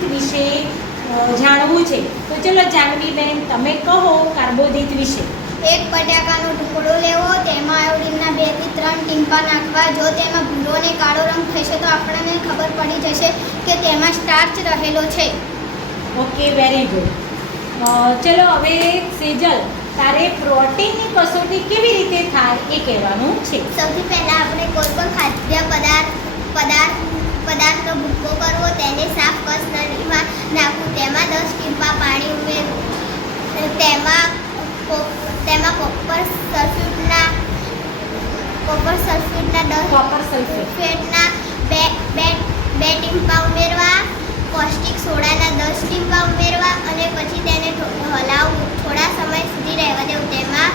કાર્બોદિત વિશે જાણવું છે. તો ચલો જાનવીબેન તમે કહો કાર્બોદિત વિશે. એક બટાકાનો ટુકડો લેવો, તેમાં આયોડીનના 2 થી 3 ટીમ્પા નાખવા. જો તેમાં ભૂરો અને કાળો રંગ થશે તો આપણને ખબર પડી જશે કે તેમાં સ્ટાર્ચ રહેલો છે. Okay, very good. ચલો હવે સેજલ, તારે પ્રોટીનની કસોટી કેવી રીતે થાય એ કહેવાનું છે. સૌથી પહેલાં આપણે કોઈ પણ ખાદ્ય પદાર્થનો ભૂકો કરવો, તેને સાફ કસનળીમાં નાખવું, તેમાં 10 ટીમ્પા પાણી ઉમેરવું, તેમાં કોપર સલ્ફેટના 2 ટીમ્પા ઉમેરવા, પૌષ્ટિક સોડાના 10 ટીમ્પા ઉમેરવા અને પછી તેને હલાવવું, થોડા સમય સુધી રહેવા દેવું. તેમાં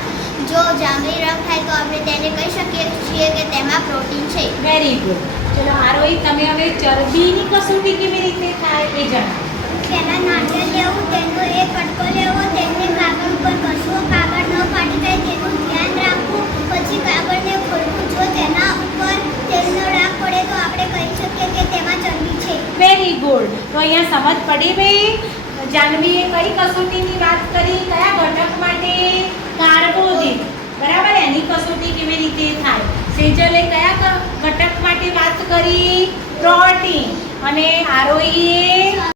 જો જાંબલી રંગ થાય તો આપણે તેને કહી શકીએ છીએ કે તેમાં પ્રોટીન છે. Very good. ચલો આરોહી, તમે હવે ચરબીની કસોટી કેવી રીતે થાય એ જણાવો. પહેલાં નારિયેળ લેવું, તેનો એક કટકો લેવો, તેને કાગળ ઉપર કસવો, કાગળ ન ફાટી જાય તેનું ધ્યાન રાખવું, પછી કાગળને ખોલવું. જો તેના ઉપર તેલનો ડાઘ પડે તો આપણે કહી શકીએ કે તેમાં ચરબી છે. Very good. તો અહીંયા સમજ પડી ભાઈ, જાનવીએ કઈ કસોટીની વાત કરી, કયા ઘટક માટે? કાર્બોદિત. બરાબર, એની કસોટી કેવી રીતે થાય. સેજલે કયા ઘટક માટે વાત કરી? પ્રોટીન. અને આરોહીએ